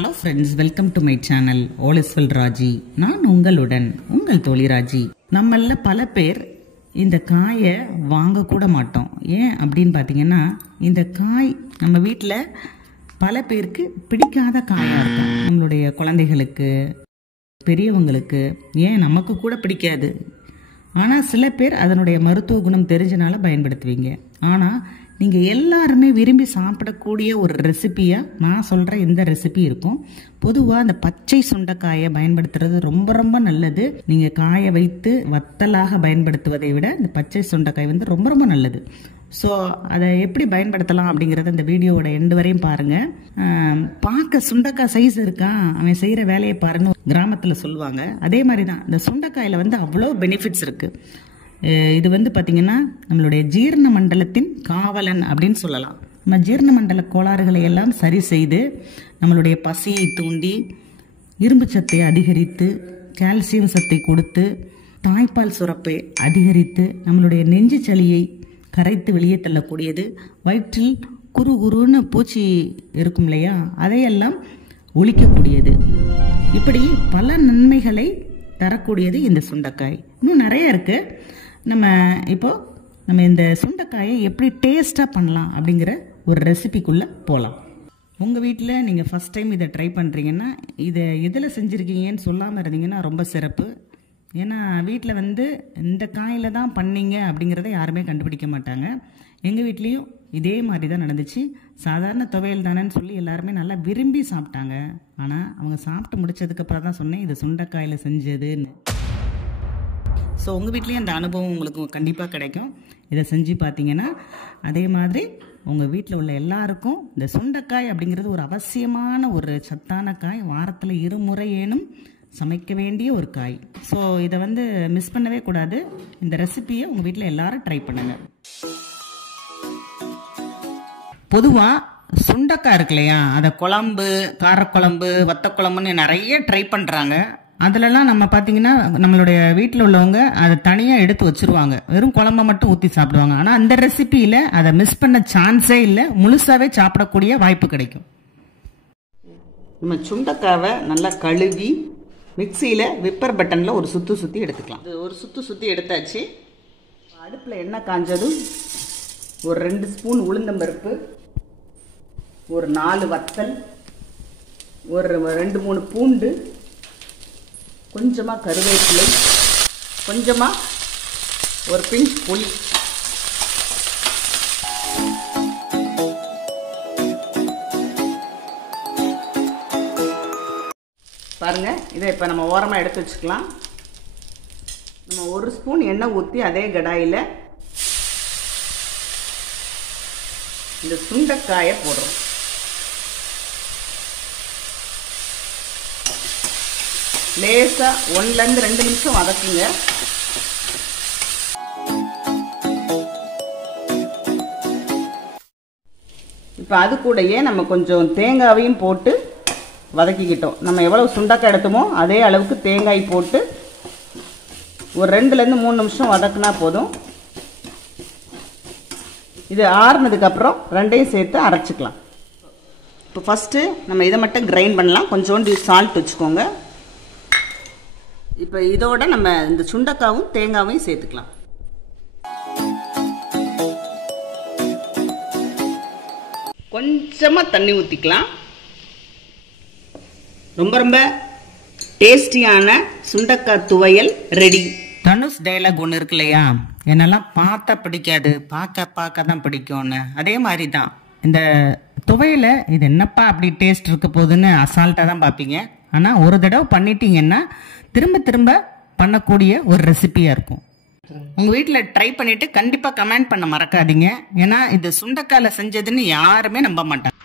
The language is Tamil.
Hello friends, welcome to my channel all is well Raji. நான் உங்களுடன் உங்கள் தோழி ராஜி. நம்மள பல பேர் இந்த காயை வாங்கக்கூட மாட்டோம். ஏன் அப்படின்னு பார்த்தீங்கன்னா, இந்த காய் நம்ம வீட்டில் பல பேருக்கு பிடிக்காத காயாக இருக்கும். நம்மளுடைய குழந்தைகளுக்கு, பெரியவங்களுக்கு, ஏன் நமக்கு கூட பிடிக்காது. ஆனால் சில பேர் அதனுடைய மருத்துவ குணம் தெரிஞ்சனால பயன்படுத்துவீங்க. ஆனால் நீங்கள் எல்லாருமே விரும்பி சாப்பிடக்கூடிய ஒரு ரெசிபியாக நான் சொல்கிற இந்த ரெசிபி இருக்கும். பொதுவாக அந்த பச்சை சுண்டைக்காயை பயன்படுத்துறது ரொம்ப ரொம்ப நல்லது. நீங்கள் காயை வைத்து வத்தலாக பயன்படுத்துவதை விட இந்த பச்சை சுண்டைக்காய் வந்து ரொம்ப ரொம்ப நல்லது. ஸோ அதை எப்படி பயன்படுத்தலாம் அப்படிங்கிறத இந்த வீடியோவோட எண்டு வரையும் பாருங்கள். பார்க்க சுண்டைக்காய் சைஸ் இருக்கா, அவன் செய்கிற வேலையை பாருன்னு கிராமத்தில் சொல்லுவாங்க. அதே மாதிரி தான் இந்த சுண்டைக்காயில் வந்து அவ்வளோ பெனிஃபிட்ஸ் இருக்குது. இது வந்து பார்த்திங்கன்னா நம்மளுடைய ஜீரண மண்டலத்தின் காவலன் அப்படின்னு சொல்லலாம். நம்ம ஜீரண மண்டல கோளாறுகளை எல்லாம் சரி செய்து நம்மளுடைய பசியை தூண்டி இரும்பு சத்தை அதிகரித்து கால்சியம் சத்தை கொடுத்து தாய்ப்பால் சுரப்பை அதிகரித்து நம்மளுடைய நெஞ்சு சளியை கரைத்து வெளியே தள்ளக்கூடியது. வயிற்றில் குறு குறுன்னு பூச்சி இருக்கும் இல்லையா, அதையெல்லாம் ஒழிக்கக்கூடியது. இப்படி பல நன்மைகளை தரக்கூடியது இந்த சுண்டைக்காய். இன்னும் நிறைய இருக்குது. நம்ம இந்த சுண்டைக்காயை எப்படி டேஸ்ட்டாக பண்ணலாம் அப்படிங்கிற ஒரு ரெசிபிக்குள்ளே போகலாம். உங்கள் வீட்டில் நீங்கள் ஃபஸ்ட் டைம் இதை ட்ரை பண்ணுறீங்கன்னா, இதை எதில் செஞ்சுருக்கீங்கன்னு சொல்லாமல் இருந்தீங்கன்னா ரொம்ப சிறப்பு. ஏன்னா வீட்டில் வந்து இந்த காயில் தான் பண்ணீங்க அப்படிங்கிறத யாருமே கண்டுபிடிக்க மாட்டாங்க. எங்கள் வீட்லேயும் இதே மாதிரி தான் நடந்துச்சு. சாதாரண துவையல் தானேன்னு சொல்லி எல்லாருமே நல்லா விரும்பி சாப்பிட்டாங்க. ஆனால் அவங்க சாப்பிட்டு முடிச்சதுக்கப்புறம் தான் சொன்னேன் இது சுண்டைக்காயில் செஞ்சதுன்னு. ஸோ உங்கள் வீட்லேயும் அந்த அனுபவம் உங்களுக்கு கண்டிப்பாக கிடைக்கும். இதை செஞ்சு பார்த்தீங்கன்னா அதே மாதிரி உங்கள் வீட்டில் உள்ள எல்லாருக்கும் இந்த சுண்டைக்காய் அப்படிங்கிறது ஒரு அவசியமான ஒரு சத்தான காய். வாரத்தில் 2 முறையேனும் சமைக்க வேண்டிய ஒரு காய். ஸோ இதை வந்து மிஸ் பண்ணவே கூடாது. இந்த ரெசிபியை உங்கள் வீட்டில் எல்லாரும் ட்ரை பண்ணுங்க. பொதுவாக சுண்டைக்காய் இருக்கு இல்லையா, அதை குழம்பு, காரக்குழம்பு, வத்தக்குழம்புன்னு நிறைய ட்ரை பண்ணுறாங்க. அதிலலாம் நம்ம பார்த்தீங்கன்னா நம்மளுடைய வீட்டில் உள்ளவங்க அதை தனியாக எடுத்து வச்சுருவாங்க. வெறும் குழம்பை மட்டும் ஊற்றி சாப்பிடுவாங்க. ஆனால் அந்த ரெசிபியில் அதை மிஸ் பண்ண சான்ஸே இல்லை. முழுசாகவே சாப்பிடக்கூடிய வாய்ப்பு கிடைக்கும். நம்ம சுண்டைக்காவை நல்லா கழுவி மிக்சியில் விப்பர் பட்டனில் ஒரு சுற்றி எடுத்துக்கலாம். அது ஒரு சுற்றி எடுத்தாச்சு. அடுப்பில் எண்ணெய் காஞ்சதும் ஒரு 2 ஸ்பூன் உளுந்தம்பருப்பு, ஒரு 4 வத்தல், ஒரு 2-3 பூண்டு, கொஞ்சமாக கருவேப்பிலை, கொஞ்சமாக ஒரு பிஞ்ச் புளி, பாருங்கள். இதை இப்போ நம்ம ஓரமாக எடுத்து வச்சுக்கலாம். நம்ம 1 ஸ்பூன் எண்ணெய் ஊற்றி அதே கடாயில் இந்த சுண்டைக்காயை போடுறோம். லேசாக 1-2 நிமிஷம் வதக்குங்க. இப்போ அது கூடயே நம்ம கொஞ்சம் தேங்காயையும் போட்டு வதக்கிக்கிட்டோம். நம்ம எவ்வளவு சுண்டைக்காய் எடுத்தோமோ அதே அளவுக்கு தேங்காய் போட்டு ஒரு 2-3 நிமிஷம் வதக்குனா போதும். இது ஆறுனதுக்கப்புறம் 2ஐயும் சேர்த்து அரைச்சிக்கலாம். இப்போ ஃபஸ்ட்டு நம்ம இதை மட்டும் கிரைண்ட் பண்ணலாம். கொஞ்சோண்டு சால்ட் வச்சுக்கோங்க. இப்போ இதோட நம்ம இந்த சுண்டைக்காவும் தேங்காவையும் சேர்த்துக்கலாம். கொஞ்சமாக தண்ணி ஊற்றிக்கலாம். ரொம்ப ரொம்ப டேஸ்டியான சுண்டைக்காய் துவையல் ரெடி. தனுஷ் டைலாக் ஒன்று இருக்கு இல்லையா, என்னெல்லாம் பார்த்தா பிடிக்காது, பார்க்க தான் பிடிக்கும்னு. அதே மாதிரி தான் இந்த துவையலை, இது என்னப்பா அப்படி டேஸ்ட் இருக்க போகுதுன்னு அசால்ட்டாக தான் பார்ப்பீங்க. ஆனால் ஒரு தடவை பண்ணிட்டீங்கன்னா திரும்ப திரும்ப பண்ணக்கூடிய ஒரு ரெசிபியாக இருக்கும். உங்கள் வீட்டில் ட்ரை பண்ணிவிட்டு கண்டிப்பாக கமெண்ட் பண்ண மறக்காதீங்க. ஏன்னா இது சுண்டைக்காயில் செஞ்சதுன்னு யாருமே நம்ப மாட்டாங்க.